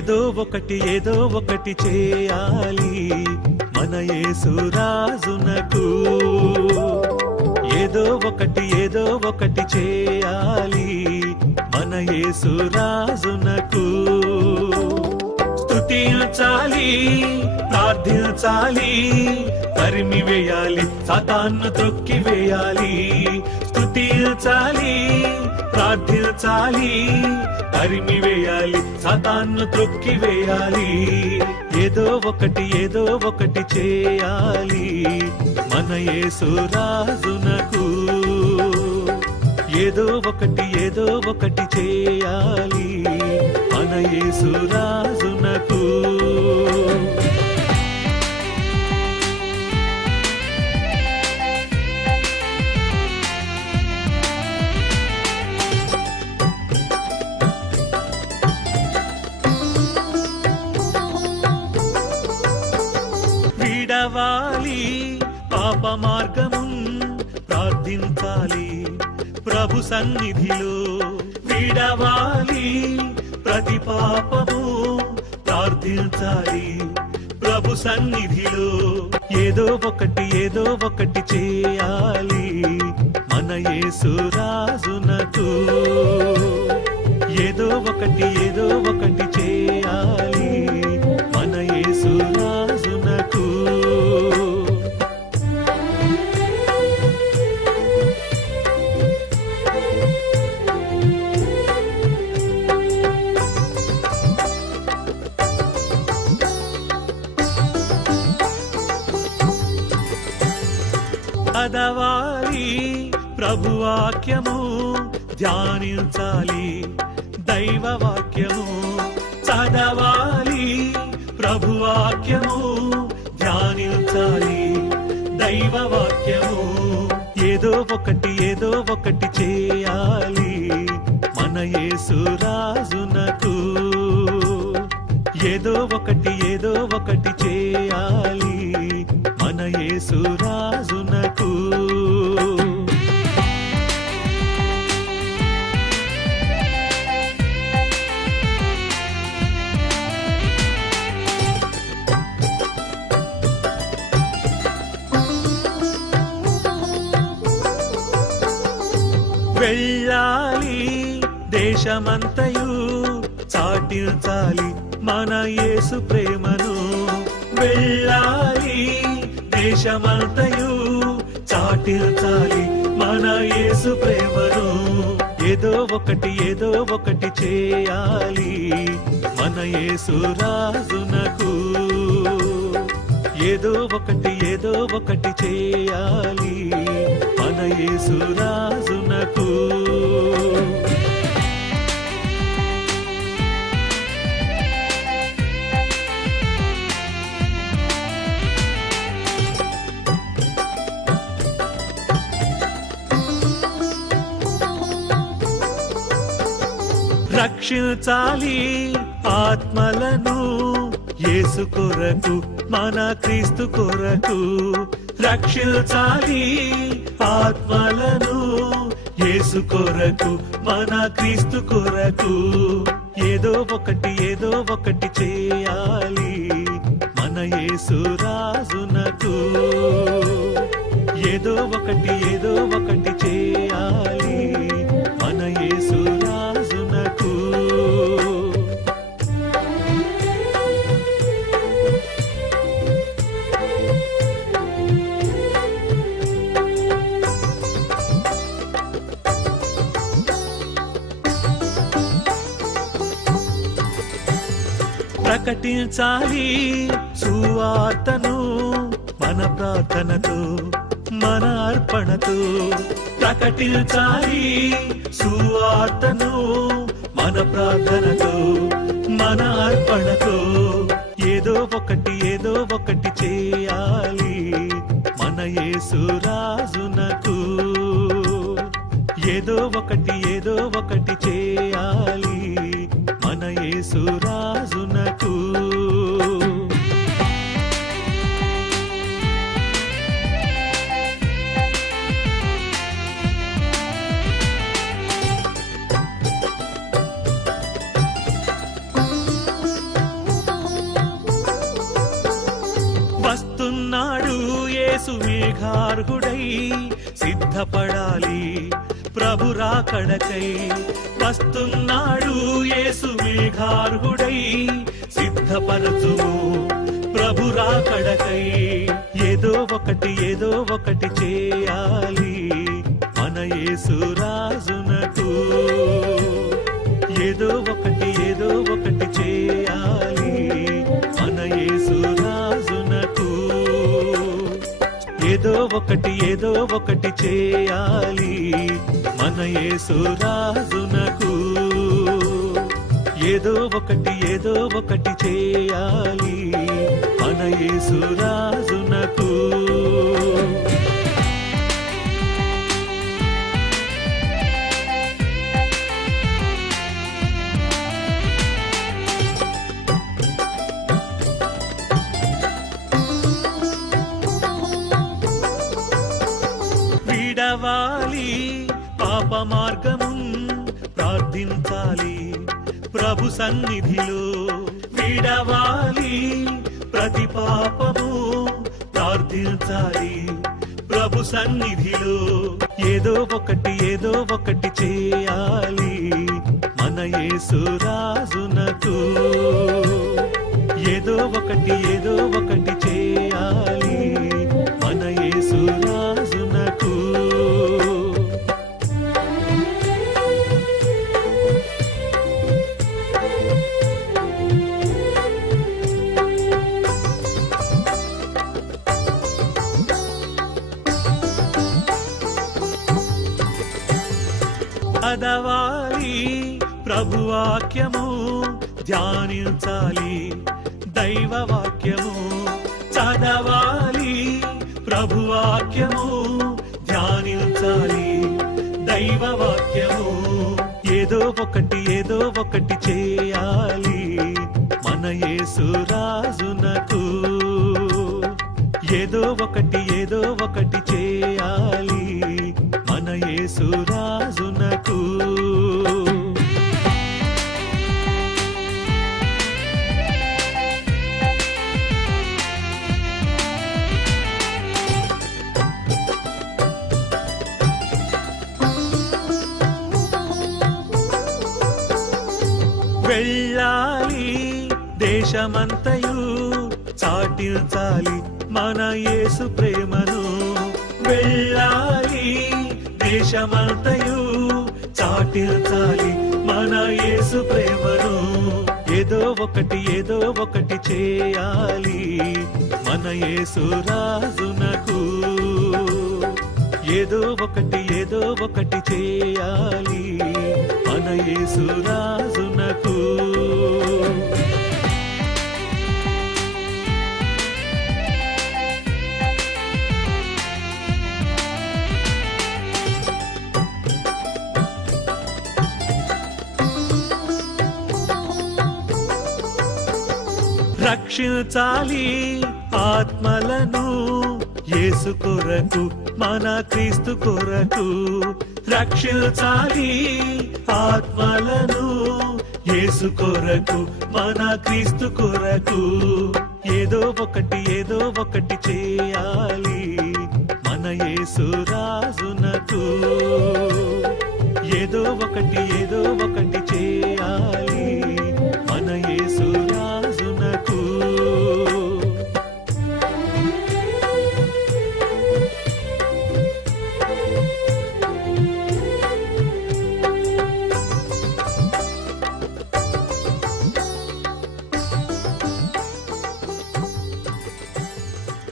ఏదో ఒకటి చేయాలి మన యేసు రాజునకు. ఏదో ఒకటి చేయాలి మన యేసు రాజునకు. స్తుతించాలి, ప్రార్థించాలి, తరిమి వేయాలి, సాతాను త్రొక్కి వేయాలి. స్తుతించాలి, ప్రార్థించాలి, తరిమి వేయాలి, సాతాను త్రొక్కి వేయాలి. ఏదో ఒకటి చేయాలి మన యేసు రాజునకు. ఏదో ఒకటి చేయాలి మన యేసు రాజునకు. విడవాలి పాప మార్గము, ప్రార్థించాలి ప్రభు సన్నిధిలో. విడవాలి ప్రతి పాపము, ప్రార్థించాలి ప్రభు సన్నిధిలో. ఏదో ఒకటి చేయాలి మన యేసు రాజునకు. ఏదో ఒకటి చేయాలి మన యేసు రాజునకు. చదవాలి ప్రభువాక్యము, ధ్యానించాలి దైవ వాక్యము. చదవాలి ప్రభువాక్యము, ధ్యానించాలి దైవ వాక్యము. ఏదో ఒకటి చేయాలి మన యేసు రాజునకు. ఏదో ఒకటి చేయాలి మన యేసు రాజునకు. వెళ్ళాలి దేశమంతయు, చాటించాలి మన యేసు ప్రేమను. వెళ్ళాలి దేశమంతయు, చాటించాలి మన యేసు ప్రేమను. ఏదో ఒకటి చేయాలి మన యేసు రాజునకు. ఏదో ఒకటి చేయాలి మన యేసు రాజునకు. రక్షించాలి ఆత్మలను యేసు కొరకు, మన క్రీస్తు కొరకు. రక్షించాలి ఆత్మలను యేసు కొరకు, మన క్రీస్తు కొరకు. ఏదో ఒకటి చేయాలి మన యేసు రాజునకు. ఏదో ఒకటి చేయాలి మన యేసు రాజునకు. ప్రకటించాలి సువార్తను మన ప్రార్థనతో, మన అర్పణతో. ప్రకటించాలి సువార్తను మన ప్రార్థనతో, మన అర్పణతో. ఏదో ఒకటి చేయాలి మన యేసు రాజునకు. ఏదో ఒకటి చేయాలి మన యేసు రాజునకు. యేసు మేఘార్హుడై సిద్ధపడాలి ప్రభు రాకడకై. వస్తున్నాడు యేసు మేఘార్హుడై సిద్ధపరచుము ప్రభు రాకడకై. ఏదో ఒకటి చేయాలి మన యేసు రాజునకు. ఏదో ఒకటి చేయాలి మన యేసు రాజునకు. ఏదో ఒకటి చేయాలి మన యేసు రాజునకు. ఏదో ఒకటి చేయాలి మన యేసు రాజునకు. విడవాలి పాప మార్గము ప్రార్థించాలి ప్రభు సన్నిధిలో. విడవాలి ప్రతి పాపము ప్రార్థించాలి ప్రభు సన్నిధిలో. ఏదో ఒకటి చేయాలి మన యేసు రాజునకు. ఏదో ఒకటి చేయాలి మన యేసు రాజునకు. చదవాలి ప్రభువాక్యము ధ్యానించాలి దైవ వాక్యము. చదవాలి ప్రభువాక్యము ధ్యానించాలి దైవ వాక్యము. ఏదో ఒకటి చేయాలి మన యేసు రాజునకు. ఏదో ఒకటి చేయాలి మన యేసు రాజునకు. వెళ్ళాలి దేశమంతయు చాటించాలి మన యేసు ప్రేమను. వెళ్ళాలి దేశమంతయు చాటించాలి మన యేసు ప్రేమను. ఏదో ఒకటి చేయాలి మన యేసు రాజునకు. ఏదో ఒకటి చేయాలి మన యేసు రాజునకు. రక్షించాలి ఆత్మలను యేసు కొరకు మన క్రీస్తు కొరకు. రక్షించాలి ఆత్మలను యేసు కొరకు మన క్రీస్తు కొరకు. ఏదో ఒకటి చేయాలి మన యేసు రాజునకు. ఏదో ఒకటి చేయాలి